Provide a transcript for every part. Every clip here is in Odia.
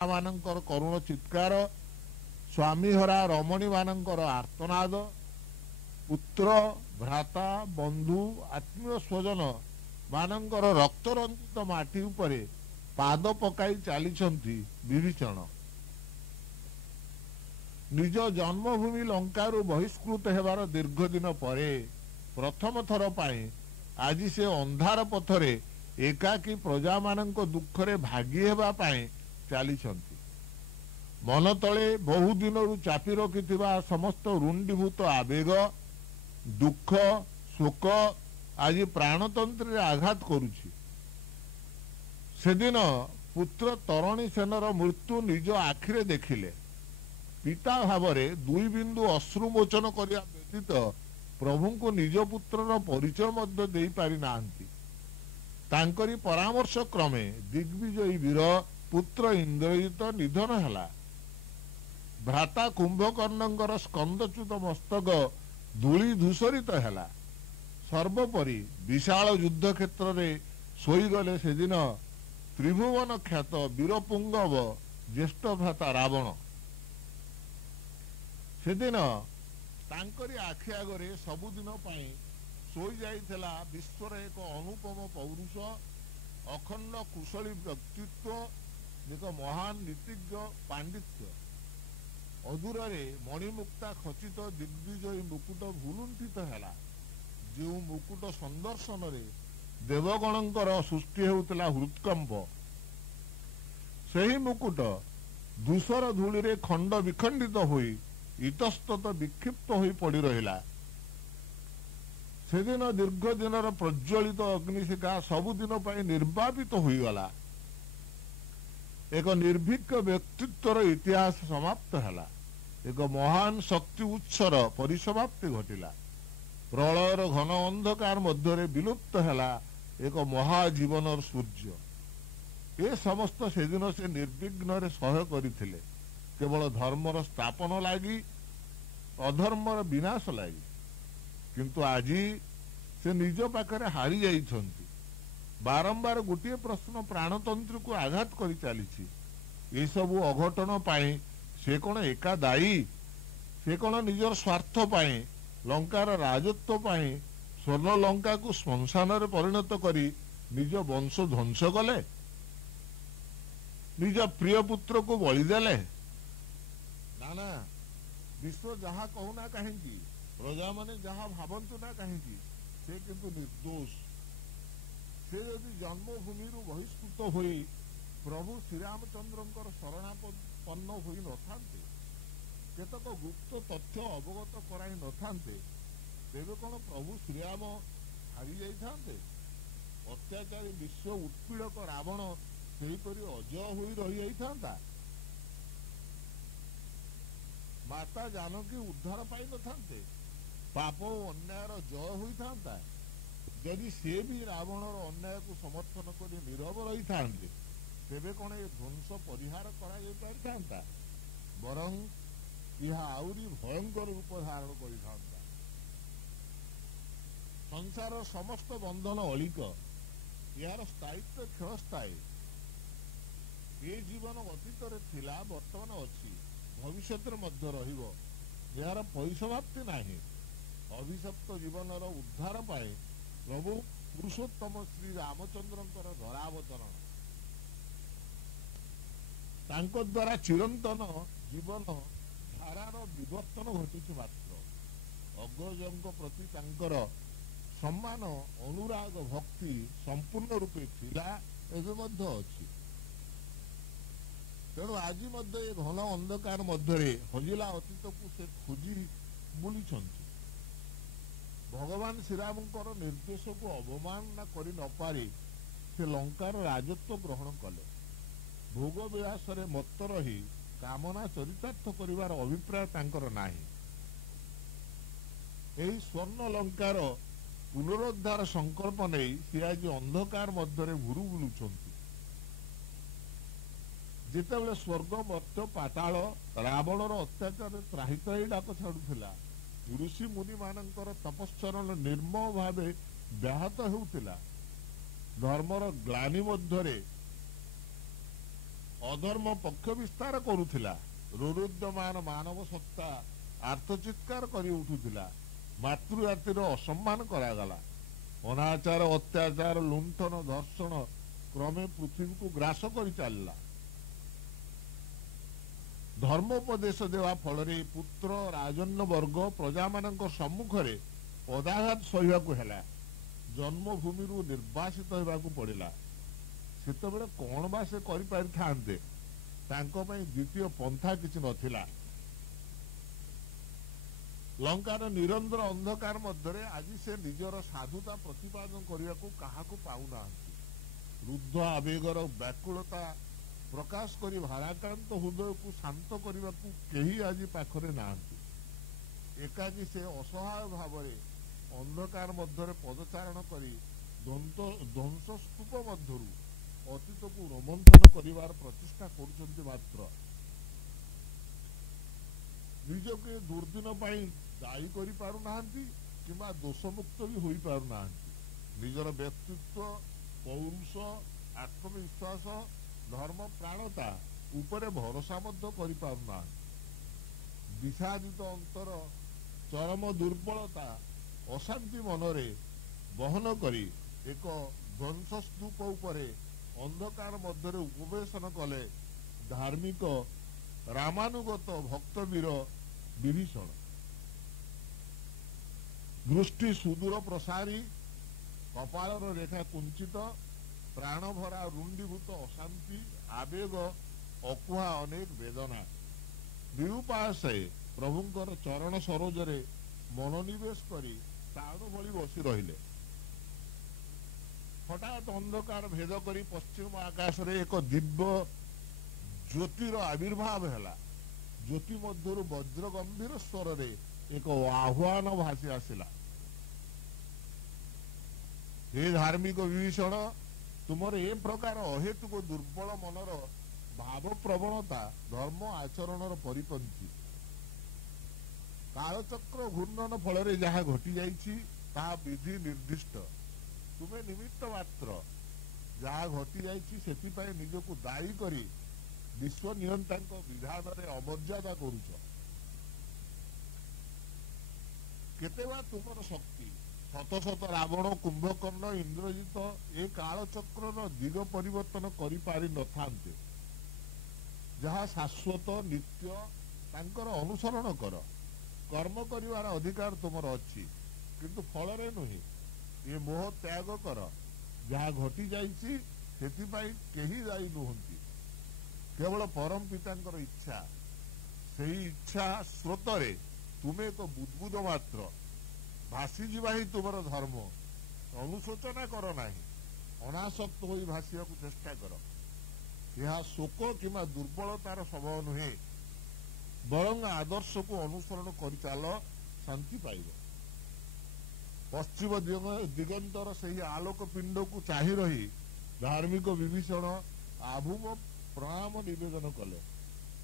ମାନଙ୍କର କରୁଣ ଚିତ୍କାର, ସ୍ୱାମୀହରା ରମଣୀ ମାନଙ୍କର ଆର୍ତ୍ତନାଦ, ପୁତ୍ର ଭ୍ରାତା ବନ୍ଧୁ ଆତ୍ମୀୟ ସ୍ୱଜନ ମାନଙ୍କର ରକ୍ତରଞ୍ଜିତ ମାଟି ଉପରେ ପାଦ ପକାଇ ଚାଲିଛନ୍ତି ବିଭୀଷଣ। ନିଜ ଜନ୍ମଭୂମି ଲଙ୍କାରୁ ବହିଷ୍କୃତ ହେବାର ଦୀର୍ଘ ଦିନ ପରେ ପ୍ରଥମ ଥର ପାଇଁ ଆଜି ସେ ଅନ୍ଧାର ପଥରେ ଏକାକୀ ପ୍ରଜାମାନଙ୍କ ଦୁଃଖରେ ଭାଗି ହେବା ପାଇଁ ଚାଲିଛନ୍ତି। ମନ ତଳେ ବହୁ ଦିନରୁ ଚାପି ରଖିଥିବା ସମସ୍ତ ରୁଣ୍ଡୀଭୂତ ଆବେଗ, ଦୁଃଖ, ଶୋକ ଆଜି ପ୍ରାଣତନ୍ତ୍ରରେ ଆଘାତ କରୁଛି। ସେଦିନ ପୁତ୍ର ତରଣୀ ସେନର ମୃତ୍ୟୁ ନିଜ ଆଖିରେ ଦେଖିଲେ। ପିତା ଭାବରେ ଦୁଇ ବିନ୍ଦୁ ଅଶ୍ରୁମୋଚନ କରିବା ବ୍ୟତୀତ ପ୍ରଭୁଙ୍କୁ ନିଜ ପୁତ୍ରର ପରିଚୟ ମଧ୍ୟ ଦେଇପାରି ନାହାନ୍ତି। ତାଙ୍କରି ପରାମର୍ଶ କ୍ରମେ ଦିଗ୍ବିଜୟୀ ବୀର ପୁତ୍ର ଇନ୍ଦ୍ରଜିତ ନିଧନ ହେଲା। ଭ୍ରାତା କୁମ୍ଭକର୍ଣ୍ଣଙ୍କର ସ୍କନ୍ଦଚ୍ୟୁତ ମସ୍ତକ ଧୂଳି ଧୂସରିତ ହେଲା। ସର୍ବୋପରି ବିଶାଳ ଯୁଦ୍ଧ କ୍ଷେତ୍ରରେ ଶୋଇଗଲେ ସେଦିନ ତ୍ରିଭୁବନ ଖ୍ୟାତ ବୀରପୁଙ୍ଗବ ଜ୍ୟେଷ୍ଠ ଭ୍ରାତା ରାବଣ। ସେଦିନ ତାଙ୍କରି ଆଖି ଆଗରେ ସବୁଦିନ ପାଇଁ ଶୋଇ ଯାଇଥିଲା ବିଶ୍ୱର ଏକ ଅନୁପମ ପୌରୁଷ, ଅଖଣ୍ଡ କୁଶଳୀ ବ୍ୟକ୍ତିତ୍ୱ, ଏକ ମହାନ ନୀତିଜ୍ଞ ପାଣ୍ଡିତ୍ୟ। ଅଦୂରରେ ମଣିମୁକ୍ତା ଖଚିତ ଦିଗ୍ବିଜୟୀ ମୁକୁଟ ଭୁଲୁଣ୍ଠିତ ହେଲା। ଯେଉଁ ମୁକୁଟ ସନ୍ଦର୍ଶନରେ ଦେବଗଣଙ୍କର ସୃଷ୍ଟି ହେଉଥିଲା ହୃତ୍କମ୍ପ, ସେହି ମୁକୁଟ ଧୂସର ଧୂଳିରେ ଖଣ୍ଡ ବିଖଣ୍ଡିତ ହୋଇ ଇତସ୍ତତ ବିକ୍ଷିପ୍ତ ହୋଇ ପଡି ରହିଲା। ସେଦିନ ଦୀର୍ଘ ଦିନର ପ୍ରଜ୍ୱଳିତ ଅଗ୍ନିଶିଖା ସବୁଦିନ ପାଇଁ ନିର୍ବାପିତ ହୋଇଗଲା। ଏକ ନିର୍ଭୀକ ବ୍ୟକ୍ତିତ୍ୱର ଇତିହାସ ସମାପ୍ତ ହେଲା। ଏକ ମହାନ ଶକ୍ତି ଉତ୍ସର ପରିସମାପ୍ତି ଘଟିଲା। ପ୍ରଳୟର ଘନ ଅନ୍ଧକାର ମଧ୍ୟରେ ବିଲୁପ୍ତ ହେଲା ଏକ ମହାଜୀବନର ସୂର୍ଯ୍ୟ। ଏ ସମସ୍ତ ସେଦିନ ସେ ନିର୍ବିଘ୍ନରେ ସହ୍ୟ କରିଥିଲେ, କେବଳ ଧର୍ମର ସ୍ଥାପନ ଲାଗି, ଅଧର୍ମର ବିନାଶ ଲାଗି। କିନ୍ତୁ ଆଜି ସେ ନିଜ ପାଖରେ ହାରି ଯାଇଛନ୍ତି। ବାରମ୍ବାର ଗୋଟିଏ ପ୍ରଶ୍ନ ପ୍ରାଣତନ୍ତ୍ରୀକୁ ଆଘାତ କରି ଚାଲିଛି। ଏସବୁ ଅଘଟନ ପାଇଁ ସେ କଣ ଏକା ଦାୟୀ? ସେ କଣ ନିଜର ସ୍ୱାର୍ଥ ପାଇଁ, ଲଙ୍କାର ରାଜତ୍ୱ ପାଇଁ ସ୍ୱର୍ଣ୍ଣ ଲଙ୍କାକୁ ଶ୍ମଶାନରେ ପରିଣତ କରି ନିଜ ବଂଶ ଧ୍ୱଂସ କଲେ? ନିଜ ପ୍ରିୟ ପୁତ୍ରକୁ ବଳିଦେଲେ? ନା ନା, ବିଶ୍ୱ ଯାହା କହୁନା କାହିଁକି, ପ୍ରଜାମାନେ ଯାହା ଭାବନ୍ତୁ ନା କାହିଁକି, ସେ କିନ୍ତୁ ନିର୍ଦ୍ଦୋଷ। ସେ ଯଦି ଜନ୍ମଭୂମିରୁ ବହିଷ୍କୃତ ହୋଇ ପ୍ରଭୁ ଶ୍ରୀରାମଚନ୍ଦ୍ରଙ୍କର ଶରଣାପନ୍ନ ହୋଇ ନଥାନ୍ତେ, କେତେକ ଗୁପ୍ତ ତଥ୍ୟ ଅବଗତ କରାଇ ନଥାନ୍ତେ, ତେବେ କଣ ପ୍ରଭୁ ଶ୍ରୀରାମ ହାରି ଯାଇଥାନ୍ତେ? ଅତ୍ୟାଚାରୀ ବିଶ୍ୱ ଉତ୍ପୀଡ଼କ ରାବଣ ସେହିପରି ଅଜୟ ହୋଇ ରହିଯାଇଥାନ୍ତା? ମାତା ଜାନକୀ ଉଦ୍ଧାର ପାଇନଥାନ୍ତେ? ପାପ ଓ ଅନ୍ୟାୟର ଜୟ ହୋଇଥାନ୍ତା? ଯଦି ସେ ବି ରାବଣର ଅନ୍ୟାୟକୁ ସମର୍ଥନ କରି ନୀରବ ରହିଥାନ୍ତେ, ତେବେ କଣ ଏ ଧ୍ୱଂସ ପରିହାର କରାଯାଇ ପାରିଥାନ୍ତା? ବରଂ ଏହା ଆହୁରି ଭୟଙ୍କର ରୂପ ଧାରଣ କରିଥାନ୍ତା। ସଂସାରର ସମସ୍ତ ବନ୍ଧନ ଅଳିକ, ଏହାର ସ୍ଥାୟିତ୍ୱ କ୍ଷଣସ୍ଥାୟୀ। ଏ ଜୀବନ ଅତୀତରେ ଥିଲା, ବର୍ତ୍ତମାନ ଅଛି, ଭବିଷ୍ୟତରେ ମଧ୍ୟ ରହିବ। ଏହାର ପରିସମାପ୍ତି ନାହିଁ। ଅଭିଶପ୍ତ ଜୀବନର ଉଦ୍ଧାର ପାଇଁ ପ୍ରଭୁ ପୁରୁଷୋତ୍ତମ ଶ୍ରୀ ରାମଚନ୍ଦ୍ରଙ୍କର ଧରାବତରଣ। ତାଙ୍କ ଦ୍ୱାରା ଚିରନ୍ତନ ଜୀବନ ଧାରାର ବିବର୍ତ୍ତନ ଘଟିଛି ମାତ୍ର। ଅଗ୍ରଜଙ୍କ ପ୍ରତି ତାଙ୍କର ସମ୍ମାନ, ଅନୁରାଗ, ଭକ୍ତି ସମ୍ପୂର୍ଣ୍ଣ ରୂପେ ଥିଲା, ଏବେ ମଧ୍ୟ ଅଛି। ତେଣୁ ଆଜି ମଧ୍ୟ ଏ ଘନ ଅନ୍ଧକାର ମଧ୍ୟରେ ହଜିଲା ଅତୀତକୁ ସେ ଖୋଜି ବୁଲିଛନ୍ତି। ଭଗବାନ ଶ୍ରୀରାମଙ୍କର ନିର୍ଦ୍ଦେଶକୁ ଅବମାନନା କରି ନ ପାରି ସେ ଲଙ୍କାର ରାଜତ୍ୱ ଗ୍ରହଣ କଲେ। ଭୋଗ ବିଳାସରେ ମତ୍ତ ରହି କାମନା ଚରିତାର୍ଥ କରିବାର ଅଭିପ୍ରାୟ ତାଙ୍କର ନାହିଁ। ଏହି ସ୍ୱର୍ଣ୍ଣ ଲଙ୍କାର ପୁନରୁଦ୍ଧାର ସଂକଳ୍ପ ନେଇ ସେ ଆଜି ଅନ୍ଧକାର ମଧ୍ୟରେ ଘୁରୁ ବୁଲୁଛନ୍ତି। ଯେତେବେଳେ ସ୍ୱର୍ଗ, ମର୍ତ୍ତ୍ୟ, ପାତାଳ ରାବଣର ଅତ୍ୟାଚାରରେ ତ୍ରାହିତ ହେଇ ଡାକ ଛାଡୁଥିଲା, ଋଷି ମୁନି ମାନଙ୍କର ତପଶ୍ଚରଣ ନିର୍ମମ ଭାବେ ବ୍ୟାହତ ହେଉଥିଲା, ଧର୍ମର ଗ୍ଳାନି ମଧ୍ୟରେ ଅଧର୍ମ ପକ୍ଷ ବିସ୍ତାର କରୁଥିଲା। ରୁରୁଦ୍ୟମାନ ମାନବ ସତ୍ତା ଆର୍ତ୍ତଚିତ୍କାର କରି ଉଠୁଥିଲା। ମାତୃଜାତିର ଅସମ୍ମାନ କରାଗଲା। ଅନାଚାର, ଅତ୍ୟାଚାର, ଲୁଣ୍ଠନ, ଧର୍ଷଣ କ୍ରମେ ପୃଥିବୀକୁ ଗ୍ରାସ କରି ଚାଲିଲା। ଧର୍ମୋପଦେଶ ଦେବା ଫଳରେ ପୁତ୍ର ରାଜନ୍ୟ ବର୍ଗ ପ୍ରଜାମାନଙ୍କ ସମ୍ମୁଖରେ ପଦାଘାତ ସହିବାକୁ ହେଲା। ଜନ୍ମଭୂମିରୁ ନିର୍ବାସିତ ହେବାକୁ ପଡ଼ିଲା। ସେତେବେଳେ କଣ ବା ସେ କରିପାରିଥାନ୍ତେ? ତାଙ୍କ ପାଇଁ ଦ୍ୱିତୀୟ ପନ୍ଥା କିଛି ନଥିଲା। ଲଙ୍କାର ନିରନ୍ତର ଅନ୍ଧକାର ମଧ୍ୟରେ ଆଜି ସେ ନିଜର ସାଧୁତା ପ୍ରତିପାଦନ କରିବାକୁ କାହାକୁ ପାଉନାହାନ୍ତି। ରୁଦ୍ଧ ଆବେଗର ବ୍ୟାକୁଳତା ପ୍ରକାଶ କରି ଭାରାକ୍ରାନ୍ତ ହୃଦୟକୁ ଶାନ୍ତ କରିବାକୁ କେହି ଆଜି ପାଖରେ ନାହାନ୍ତି। ଏକାକୀ ସେ ଅସହାୟ ଭାବରେ ଅନ୍ଧକାର ମଧ୍ୟରେ ପଦଚାରଣ କରି ଧ୍ୱଂସସ୍ତୂପ ମଧ୍ୟରୁ ଅତୀତକୁ ରୋମନ୍ଥନ କରିବାର ପ୍ରଚେଷ୍ଟା କରୁଛନ୍ତି। ମାତ୍ର ନିଜକୁ ଏ ଦୁର୍ଦିନ ପାଇଁ ଦାୟୀ କରିପାରୁନାହାନ୍ତି କିମ୍ବା ଦୋଷମୁକ୍ତ ବି ହୋଇପାରୁନାହାନ୍ତି। ନିଜର ବ୍ୟକ୍ତିତ୍ୱ, ପୌରୁଷ, ଆତ୍ମବିଶ୍ୱାସ, ଧର୍ମ ପ୍ରାଣତା ଉପରେ ଭରସା ମଧ୍ୟ କରିପାରୁନାହାନ୍ତି। ବିଷାଦିତ ଅନ୍ତର, ଚରମ ଦୁର୍ବଳତା, ଅଶାନ୍ତି ମନରେ ବହନ କରି ଏକ ଧ୍ୱଂସସ୍ତୂପ ଉପରେ ଅନ୍ଧକାର ମଧ୍ୟରେ ଉପବେଶନ କଲେ ଧାର୍ମିକ ରାମାନୁଗତ ଭକ୍ତବୀର ବିଭୀଷଣ। ଦୃଷ୍ଟି ସୁଦୂର ପ୍ରସାରୀ, କପାଳର ରେଖା କୁଞ୍ଚିତ, ପ୍ରାଣ ଭରା ରୁଣ୍ଡୀଭୂତ ଅଶାନ୍ତି, ଆବେଗ, ଅକୁହା ଅନେକ ବେଦନା। ନିରୁପାୟ ପ୍ରଭୁଙ୍କର ଚରଣ ସରୋଜରେ ମନୋନିବେଶ କରି ସ୍ଥାଣୁ ଭଳି ବସି ରହିଲେ। ହଠାତ୍ ଅନ୍ଧକାର ଭେଦ କରି ପଶ୍ଚିମ ଆକାଶରେ ଏକ ଦିବ୍ୟ ଜ୍ୟୋତିର ଆବିର୍ଭାବ ହେଲା। ଜ୍ୟୋତି ମଧ୍ୟରୁ ବଜ୍ର ଗମ୍ଭୀର ସ୍ୱରରେ ଏକ ଆହ୍ୱାନ ଭାସି ଆସିଲା। हे धार्मिक विभीषण, तुमर ए प्रकार अहेतुक दुर्बल मनर भाव प्रवणता धर्म आचरण परिपंथी। कालचक्र घूर्णन फल जहाँ घटी जाइछि ताहा विधि निर्दिष्ट। तुमे निमित्त मात्र। जहाँ घटी जाइछि सेतिपाई निजको दायी करी विश्व नियंतांक विधान रे अमर्यादा करुछ। केतेबा तुमर शक्ति शत शत रावण, कुंभकर्ण, इंद्रजित ए कालचक्र दिग परिवर्तन करि पारि नथान्ते। जहाँ शाश्वत नित्य तांकर अनुसरण कर। कर्म करिवार अधिकार तुमर अछि, किंतु फल रे नुहे। ये मोह त्याग कर। जहाँ घटी जाइछि सेतिपाई केही दायी नुहंती। केवल परम पितांकर इच्छा, सही इच्छा स्रोतरे तुमे एक बुद्बुद मात्र। भासी जीवा ही तुमर धर्म। अनुशोचना कर नाही, अनासक्त होई भासियाकु चेष्टा कर। यह शोक किंवा दुर्बलतार स्वभाव नुहे, बरंग आदर्श को अनुसरण करि चाल, शांति पाइब। पश्चिम दिगंतर सही आलोक पिंड को चाहि रही धार्मिक विभीषण आभूम प्रणाम निवेदन कले।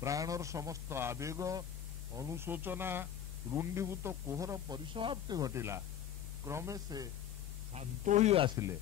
प्राणर समस्त आवेग, अनुशोचना, रुंडीभूत कोहर परिसमाप्ति घटिला। क्रमे से शांत ही आसिले।